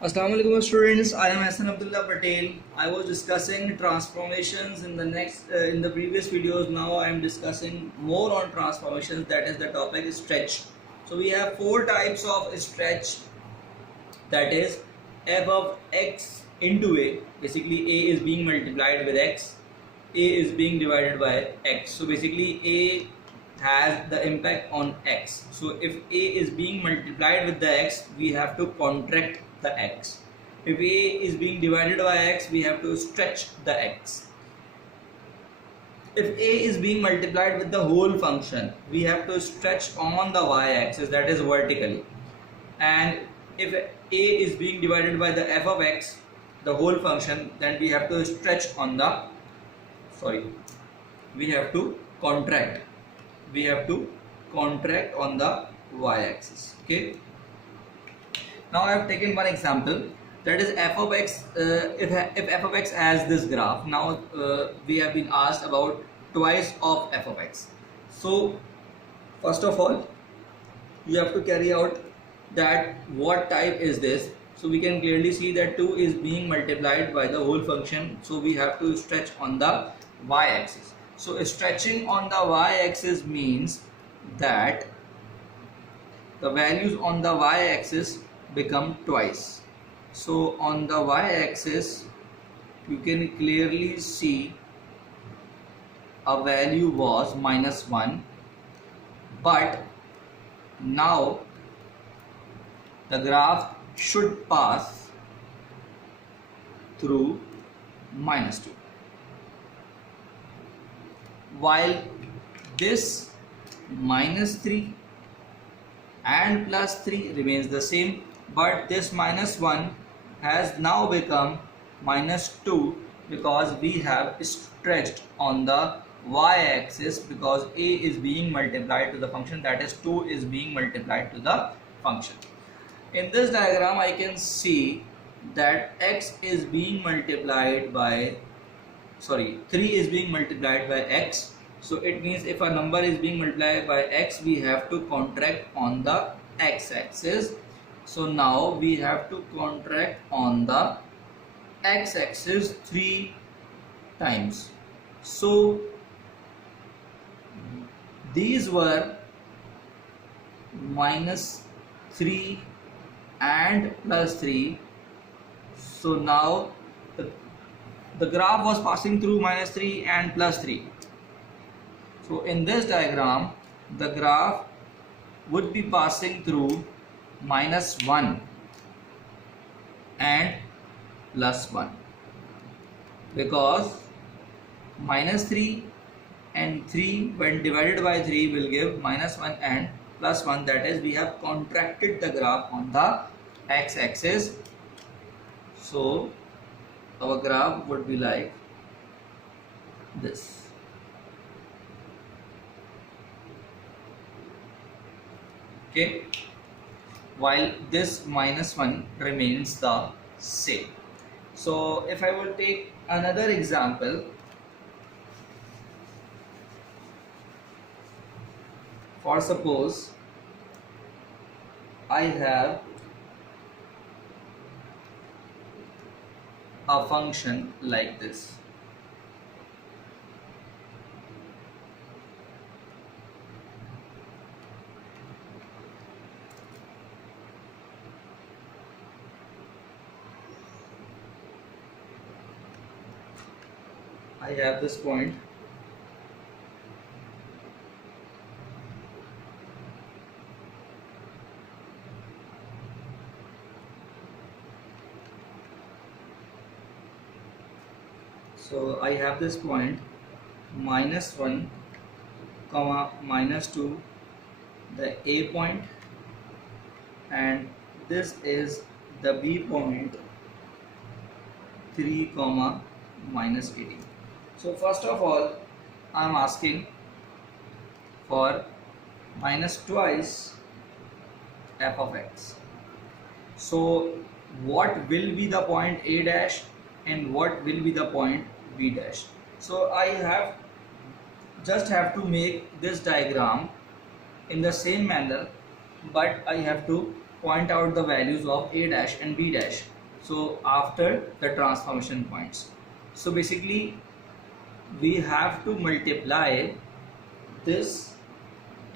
Assalamu alaikum students. I am Ahsan Abdullah Patel. I was discussing transformations in the previous videos. Now I am discussing more on transformations. That is the topic is stretch. So we have four types of stretch. That is f of x into a. Basically a is being multiplied with x. A is being divided by x. So basically a has the impact on x. So if a is being multiplied with the x, we have to contract the x. If a is being divided by x, we have to stretch the x. If a is being multiplied with the whole function, we have to stretch on the y-axis, that is vertically. And if a is being divided by the f of x, the whole function, then we have to stretch on the we have to contract on the y-axis. Okay, now I have taken one example, that is f of x. If f of x has this graph, now we have been asked about twice of f of x. So first of all, you have to carry out that what type is this. So we can clearly see that 2 is being multiplied by the whole function, so we have to stretch on the y-axis. So stretching on the y-axis means that the values on the y-axis become twice. So on the y-axis you can clearly see a value was -1, but now the graph should pass through -2, while this -3 and +3 remains the same, but this -1 has now become -2 because we have stretched on the y-axis, because a is being multiplied to the function, that is 2 is being multiplied to the function. In this diagram I can see that x is being multiplied by 3 is being multiplied by x. So it means if a number is being multiplied by x, we have to contract on the x-axis. So now we have to contract on the x-axis 3 times. So these were -3 and +3. So now the graph was passing through -3 and +3. So in this diagram the graph would be passing through -1 and +1, because -3 and 3 when divided by 3 will give -1 and +1, that is we have contracted the graph on the x-axis. So our graph would be like this. Okay, while this -1 remains the same. So if I will take another example, for suppose I have a function like this. I have this point, so I have this point -1, -2, the A point, and this is the B point 3, -18. So first of all I am asking for -2 f of x. So what will be the point A dash and what will be the point B dash? So I have to make this diagram in the same manner, but I have to point out the values of a dash and b dash, so after the transformation points. So basically we have to multiply this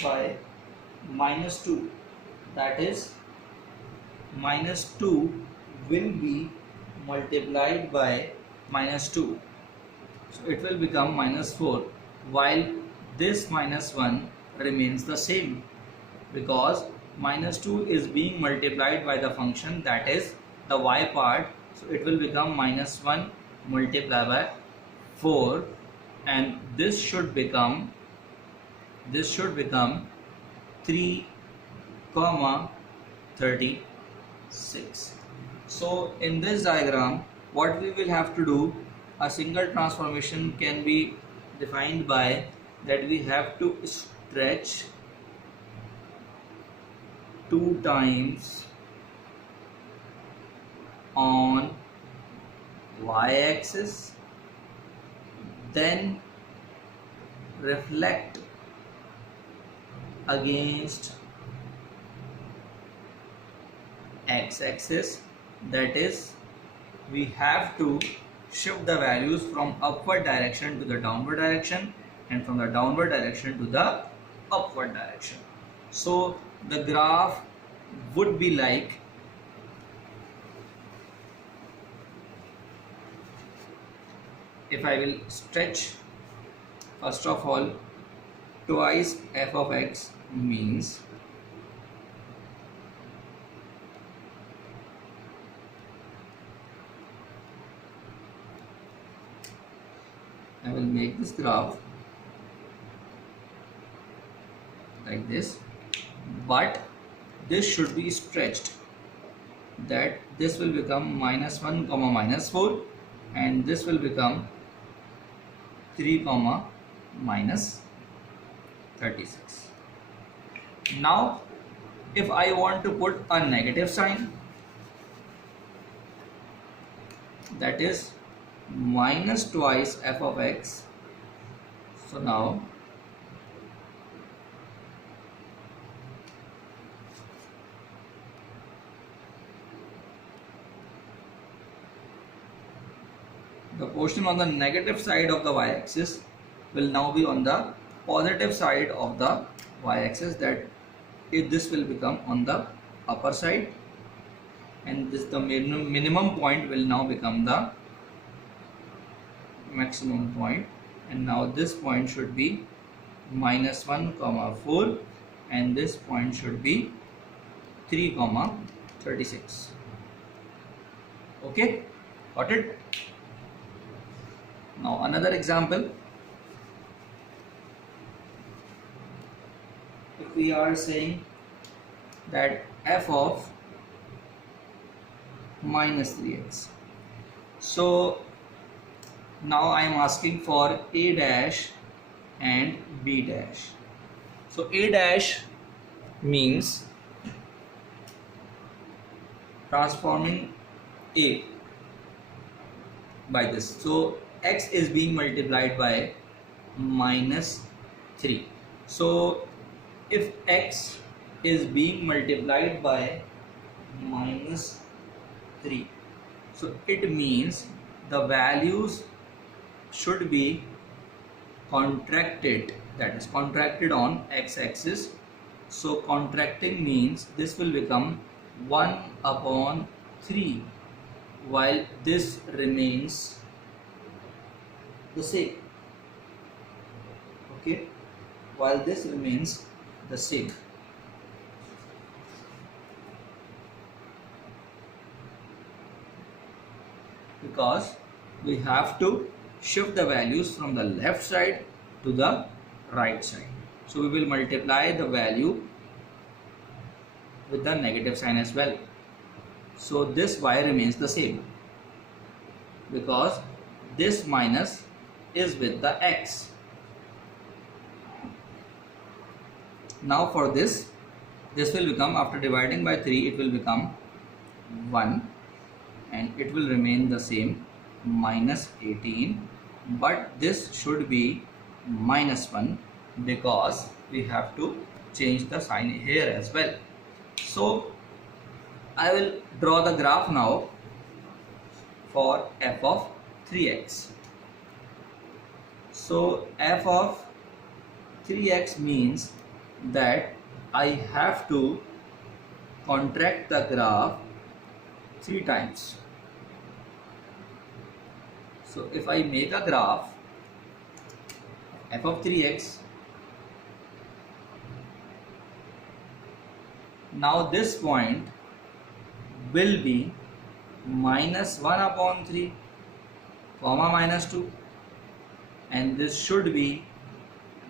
by -2, that is -2 will be multiplied by -2, so it will become -4, while this -1 remains the same because -2 is being multiplied by the function, that is the y part, so it will become -1 multiplied by 4, and this should become 3 comma 36. So in this diagram what we will have to do, a single transformation can be defined by that we have to stretch 2 times on y-axis, then reflect against x-axis, that is we have to shift the values from upward direction to the downward direction and from the downward direction to the upward direction. So the graph would be like if I will stretch first of all twice f of x, means I will make this graph like this, but this should be stretched, that this will become -1 comma -4 and this will become 3 comma -36. Now if I want to put a negative sign, that is minus twice f of x, so now the portion on the negative side of the y-axis will now be on the positive side of the y-axis, that this will become on the upper side, and this the minimum point will now become the maximum point, and now this point should be -1 comma 4 and this point should be 3 comma 36. Okay, got it? Now another example, if we are saying that f of -3x, so now I am asking for a dash and b dash. So a dash means transforming a by this, so x is being multiplied by -3. So if x is being multiplied by -3, so it means the values should be contracted, that is contracted on x-axis. So contracting means this will become 1/3 while this remains the same. Okay, while this remains the same. Because we have to shift the values from the left side to the right side. So we will multiply the value with the negative sign as well. So this y remains the same because this minus is with the x. Now for this will become, after dividing by 3, it will become 1 and it will remain the same, -18, but this should be -1 because we have to change the sign here as well. So I will draw the graph now for f of 3x. So f of 3x means that I have to contract the graph 3 times. So if I make a graph f of 3x, now this point will be minus 1 upon 3 comma minus 2, and this should be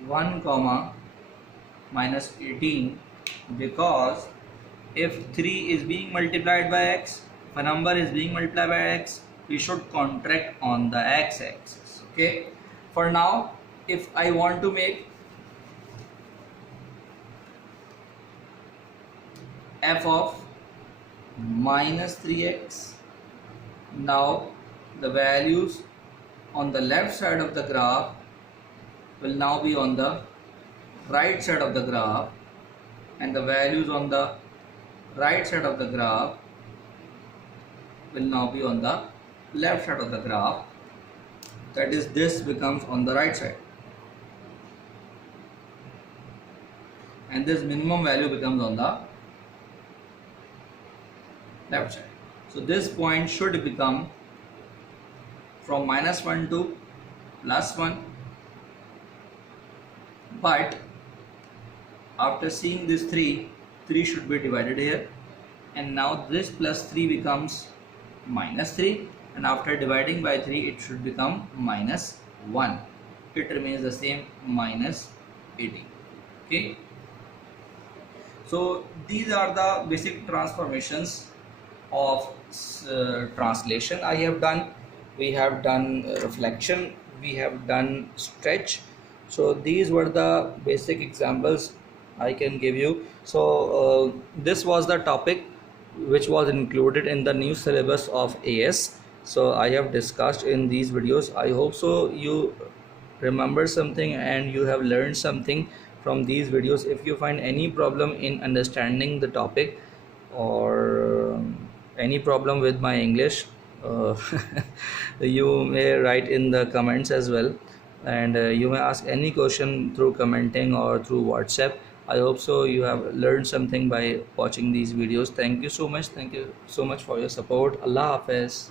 1 comma minus 18, because if 3 is being multiplied by x, if a number is being multiplied by x, we should contract on the x-axis. Okay, for now, if I want to make f of minus 3x, now the values on the left side of the graph will now be on the right side of the graph, and the values on the right side of the graph will now be on the left side of the graph. That is, this becomes on the right side, and this minimum value becomes on the left side. So this point should become from minus 1 to plus 1, but after seeing this 3 should be divided here, and now this plus 3 becomes minus 3, and after dividing by 3 it should become minus 1. It remains the same, minus 18. Okay, so these are the basic transformations of translation I have done. We have done reflection, we have done stretch. So these were the basic examples I can give you. So this was the topic which was included in the new syllabus of AS. So I have discussed in these videos. I hope so you remember something and you have learned something from these videos. If you find any problem in understanding the topic, or any problem with my English, you may write in the comments as well, and you may ask any question through commenting or through WhatsApp. I hope so you have learned something by watching these videos. Thank you so much. Thank you so much for your support. Allah Hafiz.